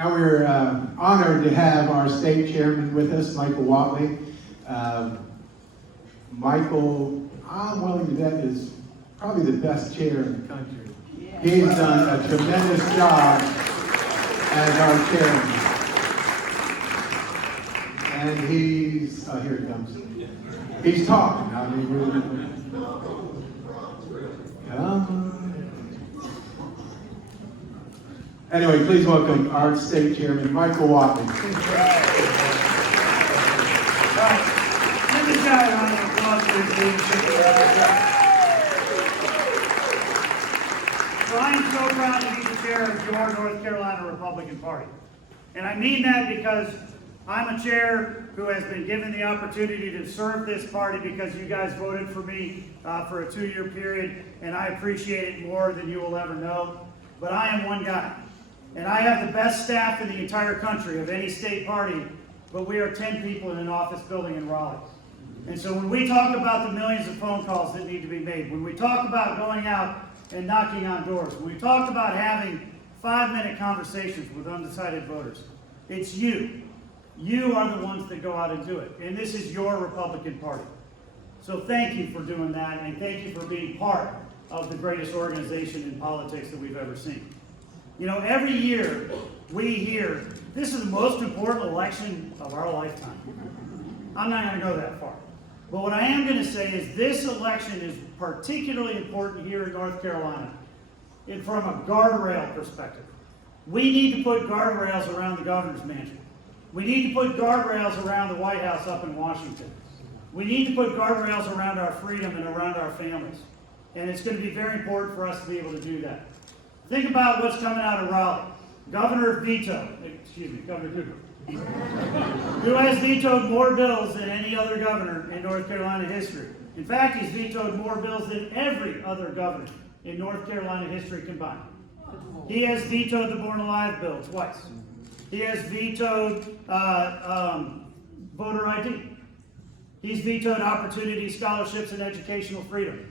Now we're honored to have our state chairman with us, Michael Whatley. Michael, I'm willing to bet, is probably the best chair in the country. He's done a tremendous job as our chairman. And he's, oh, here it comes. He's talking. I mean, anyway, please welcome our state chairman, Michael Whatley. Give this guy a round of applause for his leadership. So I am so proud to be the chair of your North Carolina Republican Party. And I mean that because I'm a chair who has been given the opportunity to serve this party because you guys voted for me for a 2-year period, and I appreciate it more than you will ever know. But I am one guy, and I have the best staff in the entire country of any state party, but we are 10 people in an office building in Raleigh. And so when we talk about the millions of phone calls that need to be made, when we talk about going out and knocking on doors, when we talk about having 5-minute conversations with undecided voters, it's you. You are the ones that go out and do it. And this is your Republican Party. So thank you for doing that, and thank you for being part of the greatest organization in politics that we've ever seen. You know, every year we hear, this is the most important election of our lifetime. I'm not going to go that far. But what I am going to say is this election is particularly important here in North Carolina from a guardrail perspective. We need to put guardrails around the governor's mansion. We need to put guardrails around the White House up in Washington. We need to put guardrails around our freedom and around our families. And it's going to be very important for us to be able to do that. Think about what's coming out of Raleigh. Governor Cooper, who has vetoed more bills than any other governor in North Carolina history. In fact, he's vetoed more bills than every other governor in North Carolina history combined. He has vetoed the Born Alive bill twice. He has vetoed voter ID. He's vetoed opportunity, scholarships, and educational freedom.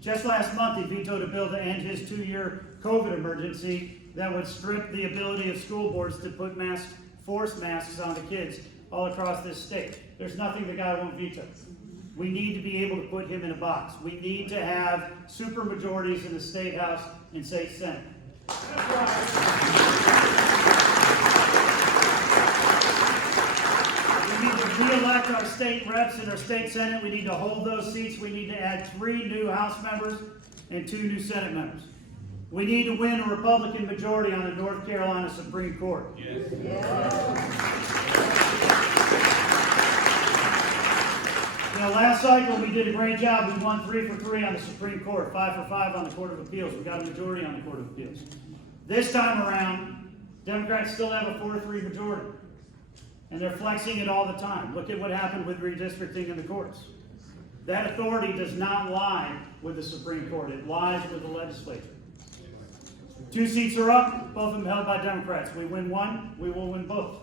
Just last month, he vetoed a bill to end his 2-year COVID emergency that would strip the ability of school boards to put force masks on the kids all across this state. There's nothing the guy won't veto. We need to be able to put him in a box. We need to have super majorities in the state house and state senate. We need to re-elect our state reps and our state senate. We need to hold those seats. We need to add 3 new House members and 2 new Senate members. We need to win a Republican majority on the North Carolina Supreme Court. Yes. You know, last cycle we did a great job. We won 3 for 3 on the Supreme Court, 5 for 5 on the Court of Appeals. We got a majority on the Court of Appeals. This time around, Democrats still have a 4-3 majority. And they're flexing it all the time. Look at what happened with redistricting in the courts. That authority does not lie with the Supreme Court. It lies with the legislature. 2 seats are up, both of them held by Democrats. We win one, we will win both.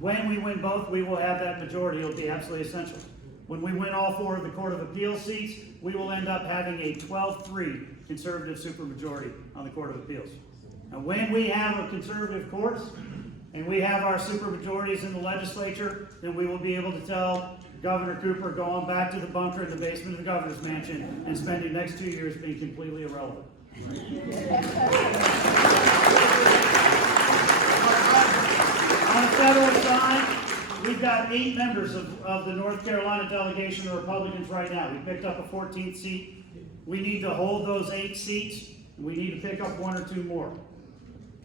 When we win both, we will have that majority. It'll be absolutely essential. When we win all 4 of the Court of Appeals seats, we will end up having a 12-3 conservative supermajority on the Court of Appeals. Now, when we have a conservative courts and we have our supermajorities in the legislature, then we will be able to tell Governor Cooper, go on back to the bunker in the basement of the governor's mansion and spend the next 2 years being completely irrelevant. On the federal side, we've got 8 members of the North Carolina delegation of Republicans right now. We picked up a 14th seat. We need to hold those 8 seats. We need to pick up 1 or 2 more.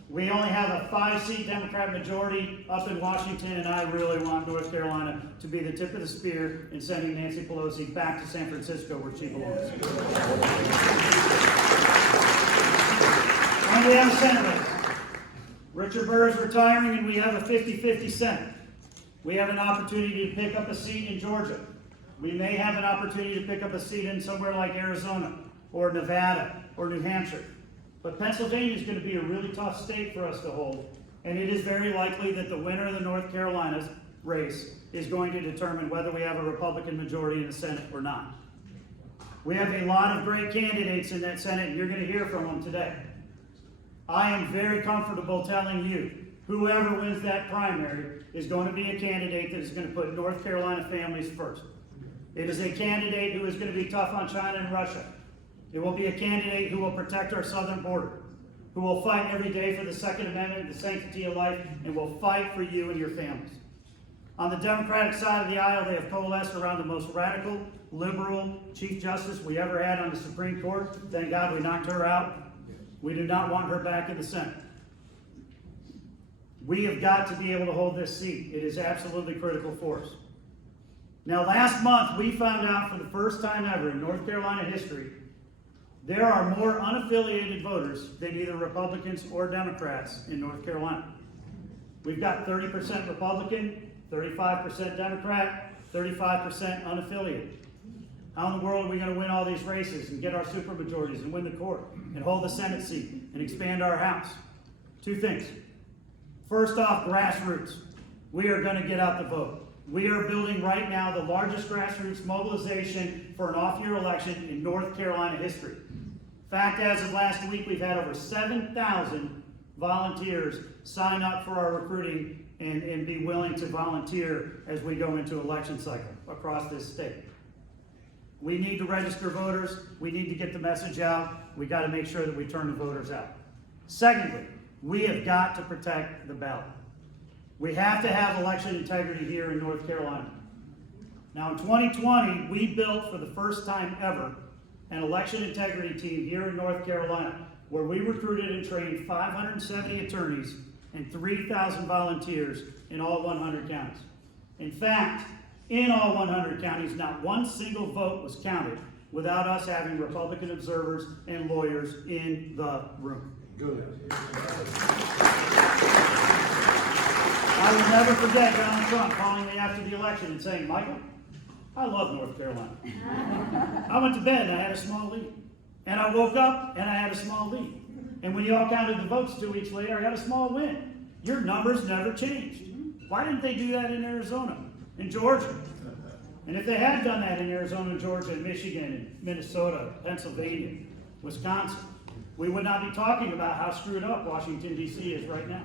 We only have a 5-seat Democrat majority up in Washington, and I really want North Carolina to be the tip of the spear in sending Nancy Pelosi back to San Francisco where she belongs. And we have a Senate race. Richard Burr is retiring, and we have a 50-50 Senate. We have an opportunity to pick up a seat in Georgia. We may have an opportunity to pick up a seat in somewhere like Arizona or Nevada or New Hampshire. But Pennsylvania is going to be a really tough state for us to hold, and it is very likely that the winner of the North Carolina race is going to determine whether we have a Republican majority in the Senate or not. We have a lot of great candidates in that Senate, and you're going to hear from them today. I am very comfortable telling you whoever wins that primary is going to be a candidate that is going to put North Carolina families first. It is a candidate who is going to be tough on China and Russia. It will be a candidate who will protect our southern border, who will fight every day for the Second Amendment, the sanctity of life, and will fight for you and your families. On the Democratic side of the aisle, they have coalesced around the most radical, liberal Chief Justice we ever had on the Supreme Court. Thank God we knocked her out. We do not want her back in the Senate. We have got to be able to hold this seat. It is absolutely critical for us. Now, last month, we found out for the first time ever in North Carolina history, there are more unaffiliated voters than either Republicans or Democrats in North Carolina. We've got 30% Republican, 35% Democrat, 35% unaffiliated. How in the world are we going to win all these races and get our supermajorities and win the court and hold the Senate seat and expand our House? Two things. First off, grassroots. We are going to get out the vote. We are building right now the largest grassroots mobilization for an off-year election in North Carolina history. In fact, as of last week, we've had over 7,000 volunteers sign up for our recruiting and be willing to volunteer as we go into election cycle across this state. We need to register voters. We need to get the message out. We got to make sure that we turn the voters out. Secondly, we have got to protect the ballot. We have to have election integrity here in North Carolina. Now in 2020, we built for the first time ever an election integrity team here in North Carolina where we recruited and trained 570 attorneys and 3,000 volunteers in all 100 counties. In fact, in all 100 counties, not one single vote was counted without us having Republican observers and lawyers in the room. Good. I will never forget Donald Trump calling me after the election and saying, "Michael, I love North Carolina. I went to bed and I had a small lead. And I woke up and I had a small lead. And when you all counted the votes 2 weeks later, I got a small win. Your numbers never changed. Why didn't they do that in Arizona, in Georgia? And if they had done that in Arizona, Georgia, and Michigan, and Minnesota, Pennsylvania, Wisconsin, we would not be talking about how screwed up Washington, D.C. is right now.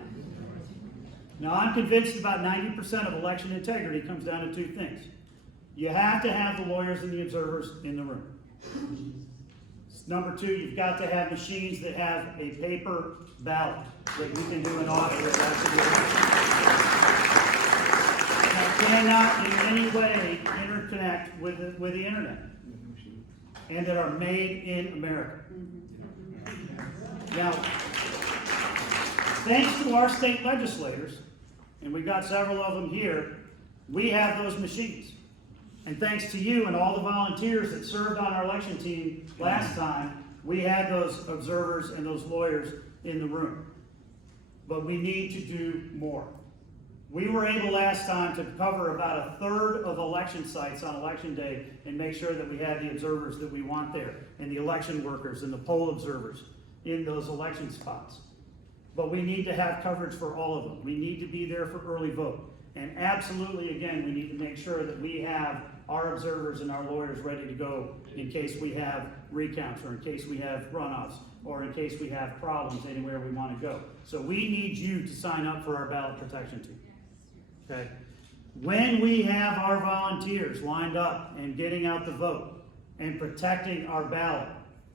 Now, I'm convinced about 90% of election integrity comes down to two things. You have to have the lawyers and the observers in the room. Number two, you've got to have machines that have a paper ballot that you can do an audit with. That cannot in any way interconnect with the internet, and that are made in America. Now, thanks to our state legislators, and we've got several of them here, we have those machines. And thanks to you and all the volunteers that served on our election team last time, we had those observers and those lawyers in the room. But we need to do more. We were able last time to cover about a third of election sites on election day and make sure that we had the observers that we want there, and the election workers and the poll observers in those election spots. But we need to have coverage for all of them. We need to be there for early vote. And absolutely, again, we need to make sure that we have our observers and our lawyers ready to go in case we have recounts, or in case we have runoffs, or in case we have problems anywhere we want to go. So we need you to sign up for our ballot protection team. Okay? When we have our volunteers lined up and getting out the vote and protecting our ballot,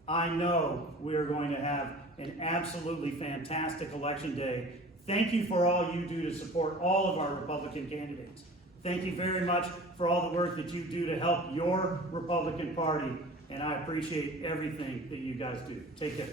I know we are going to have an absolutely fantastic election day. Thank you for all you do to support all of our Republican candidates. Thank you very much for all the work that you do to help your Republican Party, and I appreciate everything that you guys do. Take care.